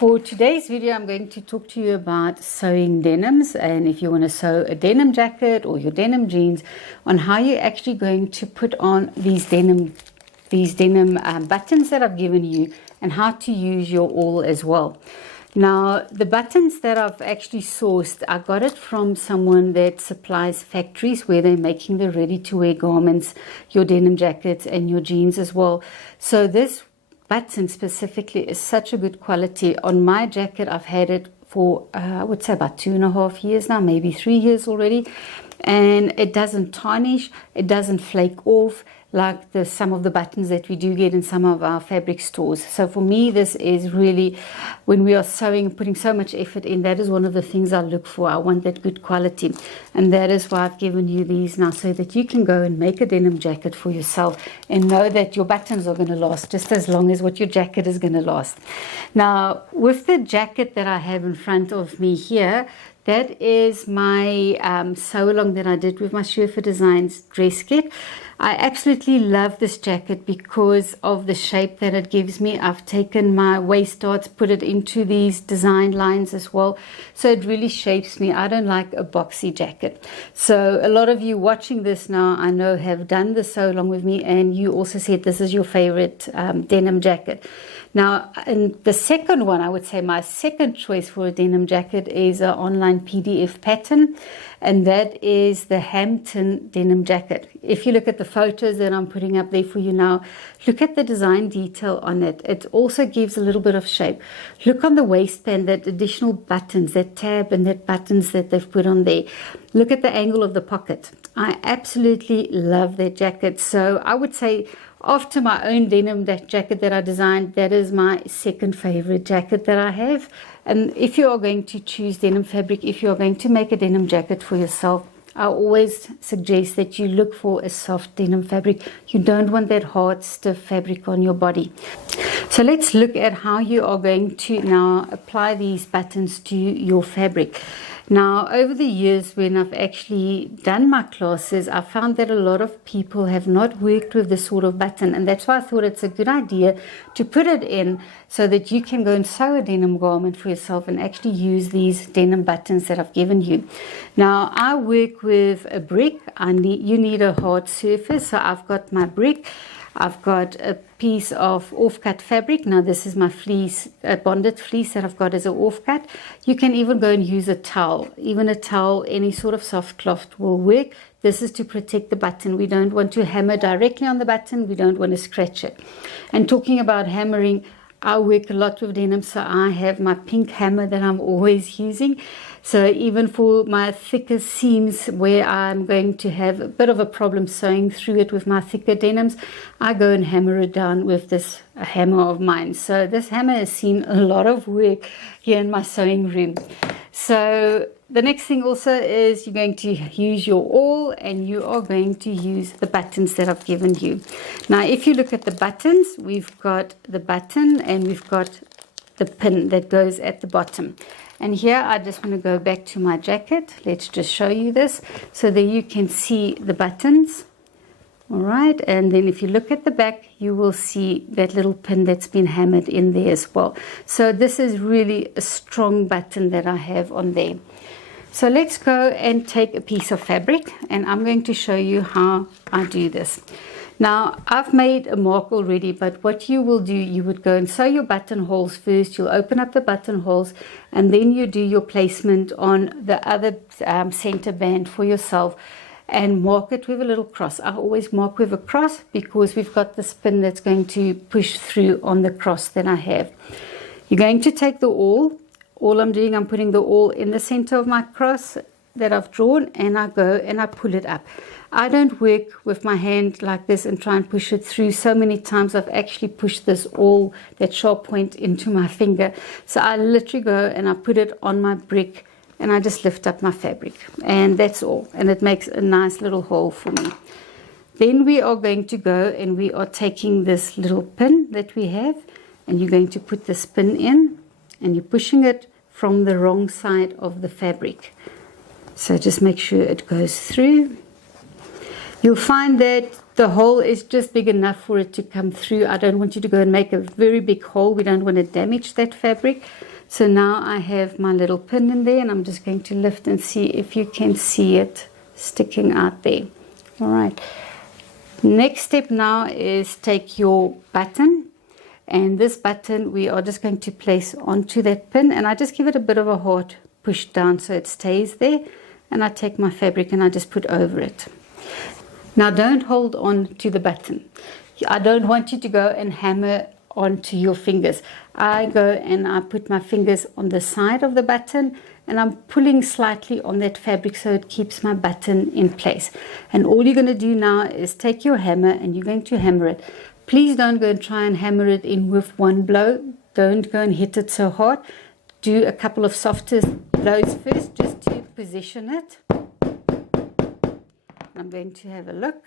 For today's video, I'm going to talk to you about sewing denims, and if you want to sew a denim jacket or your denim jeans, on how you're actually going to put on these denim buttons that I've given you, and how to use your awl as well. Now, the buttons that I've actually sourced, I got it from someone that supplies factories where they're making the ready-to-wear garments, your denim jackets and your jeans as well. So this button specifically is such a good quality. On my jacket, I've had it for I would say about 2.5 years now, maybe 3 years already, and it doesn't tarnish, it doesn't flake off like some of the buttons that we do get in some of our fabric stores. So for me, this is really, when we are sewing, putting so much effort in, that is one of the things I look for. I want that good quality, and that is why I've given you these now, so that you can go and make a denim jacket for yourself and know that your buttons are going to last just as long as what your jacket is going to last. Now, with the jacket that I have in front of me here, that is my sew-along that I did with my Surfer Designs dress kit. I absolutely love this jacket because of the shape that it gives me. I've taken my waist darts, put it into these design lines as well. So it really shapes me. I don't like a boxy jacket. So a lot of you watching this now, I know, have done the sew-along with me, and you also said this is your favorite denim jacket. Now, and the second one, I would say my second choice for a denim jacket is an online PDF pattern, and that is the Hampton denim jacket. If you look at the photos that I'm putting up there for you now, look at the design detail on it. It also gives a little bit of shape. Look on the waistband, that additional buttons, that tab and that buttons that they've put on there. Look at the angle of the pocket. I absolutely love that jacket. So I would say, after my own denim jacket that I designed, that is my second favorite jacket that I have. And if you are going to choose denim fabric, if you are going to make a denim jacket for yourself, I always suggest that you look for a soft denim fabric. You don't want that hard, stiff fabric on your body. So let's look at how you are going to now apply these buttons to your fabric. Now, over the years when I've actually done my classes, I found that a lot of people have not worked with this sort of button, and that's why I thought it's a good idea to put it in so that you can go and sew a denim garment for yourself and actually use these denim buttons that I've given you. Now, I work with a brick. You need a hard surface, so I've got my brick. I've got a piece of off-cut fabric. Now this is my fleece, a bonded fleece that I've got as an off-cut. You can even go and use a towel. Even a towel, any sort of soft cloth will work. This is to protect the button. We don't want to hammer directly on the button. We don't want to scratch it. And talking about hammering, I work a lot with denim, so I have my pink hammer that I'm always using. So even for my thicker seams where I'm going to have a bit of a problem sewing through it with my thicker denims, I go and hammer it down with this hammer of mine. So this hammer has seen a lot of work here in my sewing room. So the next thing also is you're going to use your awl, and you are going to use the buttons that I've given you. Now, if you look at the buttons, we've got the button and we've got the pin that goes at the bottom. And here I just want to go back to my jacket. Let's just show you this. So there you can see the buttons. All right, and then if you look at the back, you will see that little pin that's been hammered in there as well. So this is really a strong button that I have on there. So let's go and take a piece of fabric, and I'm going to show you how I do this. Now, I've made a mark already, but what you will do, you would go and sew your buttonholes first. You'll open up the buttonholes, and then you do your placement on the other center band for yourself, and mark it with a little cross. I always mark with a cross because we've got this pin that's going to push through on the cross that I have. You're going to take the awl. All I'm doing, I'm putting the awl in the center of my cross that I've drawn, and I go and I pull it up. I don't work with my hand like this and try and push it through. So many times I've actually pushed this awl, that sharp point, into my finger. So I literally go and I put it on my brick, and I just lift up my fabric, and that's all. And it makes a nice little hole for me. Then we are going to go and we are taking this little pin that we have, and you're going to put this pin in, and you're pushing it from the wrong side of the fabric. So just make sure it goes through. You'll find that the hole is just big enough for it to come through. I don't want you to go and make a very big hole. We don't want to damage that fabric. So now I have my little pin in there, and I'm just going to lift and see if you can see it sticking out there. All right. Next step now is take your button, and this button we are just going to place onto that pin, and I just give it a bit of a hard push down so it stays there, and I take my fabric and I just put over it. Now don't hold on to the button. I don't want you to go and hammer onto your fingers. I go and I put my fingers on the side of the button, and I'm pulling slightly on that fabric so it keeps my button in place. And all you're going to do now is take your hammer and you're going to hammer it. Please don't go and try and hammer it in with one blow. Don't go and hit it so hard. Do a couple of softer blows first just to position it. I'm going to have a look.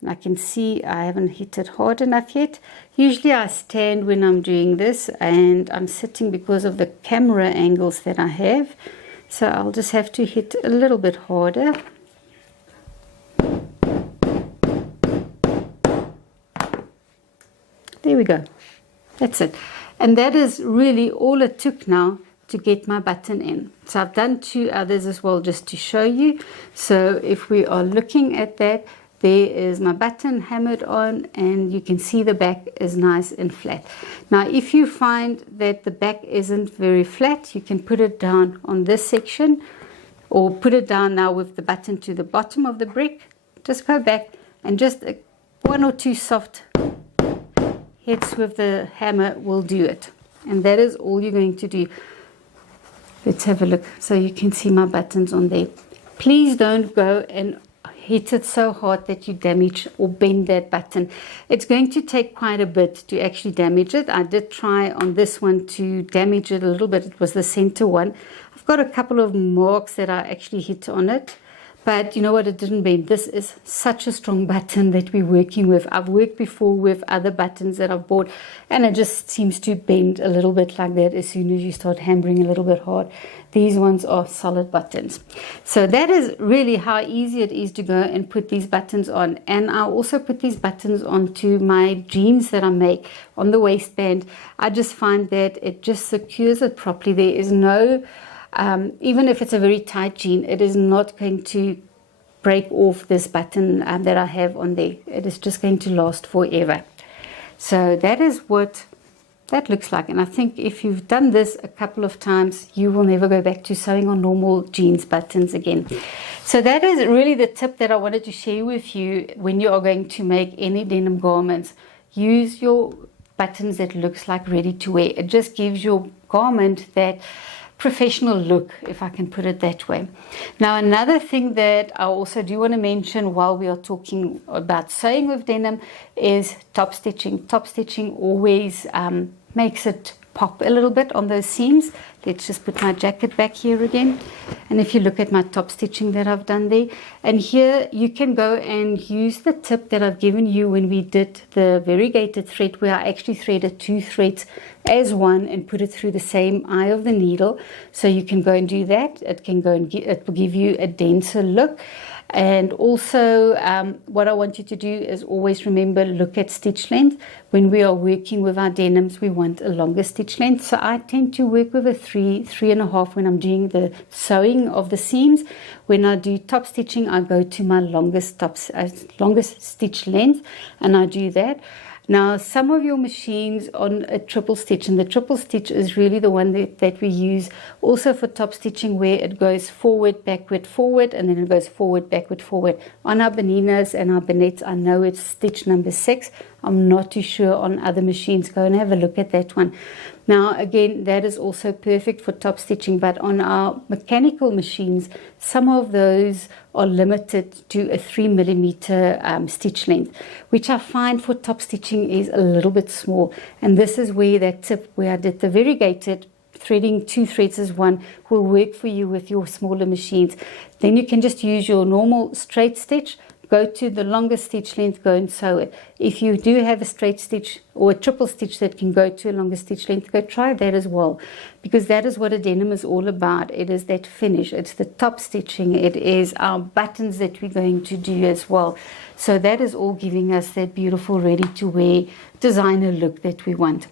And I can see I haven't hit it hard enough yet. Usually I stand when I'm doing this, and I'm sitting because of the camera angles that I have. So I'll just have to hit a little bit harder. There we go. That's it. And that is really all it took now to get my button in. So I've done 2 others as well just to show you. So if we are looking at that, there is my button hammered on, and you can see the back is nice and flat. Now if you find that the back isn't very flat, you can put it down on this section, or put it down now with the button to the bottom of the brick. Just go back and just 1 or 2 soft hits with the hammer will do it. And that is all you're going to do. Let's have a look so you can see my buttons on there. Please don't go and hit it so hard that you damage or bend that button. It's going to take quite a bit to actually damage it. I did try on this one to damage it a little bit. It was the center one. I've got a couple of marks that I actually hit on it, but you know what, it didn't bend. This is such a strong button that we're working with. I've worked before with other buttons that I've bought, and it just seems to bend a little bit like that as soon as you start hammering a little bit hard. These ones are solid buttons. So that is really how easy it is to go and put these buttons on. And I also put these buttons onto my jeans that I make on the waistband. I just find that it just secures it properly. There is no even if it's a very tight jean, it is not going to break off this button that I have on there. It is just going to last forever. So that is what that looks like. And I think if you've done this a couple of times, you will never go back to sewing on normal jeans buttons again. So that is really the tip that I wanted to share with you when you are going to make any denim garments. Use your buttons that looks like ready to wear. It just gives your garment that professional look, if I can put it that way. Now another thing that I also do want to mention while we are talking about sewing with denim is top stitching. Top stitching always makes it pop a little bit on those seams. Let's just put my jacket back here again, and if you look at my top stitching that I've done there, and here you can go and use the tip that I've given you when we did the variegated thread, where I actually threaded 2 threads as one and put it through the same eye of the needle. So you can go and do that. It can go and it will give you a denser look. And also what I want you to do is always remember, look at stitch length. When we are working with our denims, we want a longer stitch length. So I tend to work with a 3.5 when I'm doing the sewing of the seams. When I do top stitching, I go to my longest stitch length, and I do that. Now, some of your machines on a triple stitch, and the triple stitch is really the one that we use also for top stitching, where it goes forward, backward, forward, and then it goes forward, backward, forward. On our Beninas and our Bonnettes, I know it's stitch number 6. I'm not too sure on other machines. Go and have a look at that one. Now, again, that is also perfect for top stitching, but on our mechanical machines, some of those are limited to a 3mm stitch length, which I find for top stitching is a little bit small. And this is where that tip, where I did the variegated, threading 2 threads as one, will work for you with your smaller machines. Then you can just use your normal straight stitch, go to the longest stitch length, go and sew it. If you do have a straight stitch or a triple stitch that can go to a longer stitch length, go try that as well, because that is what a denim is all about. It is that finish, it's the top stitching, it is our buttons that we're going to do as well. So that is all giving us that beautiful ready to wear designer look that we want.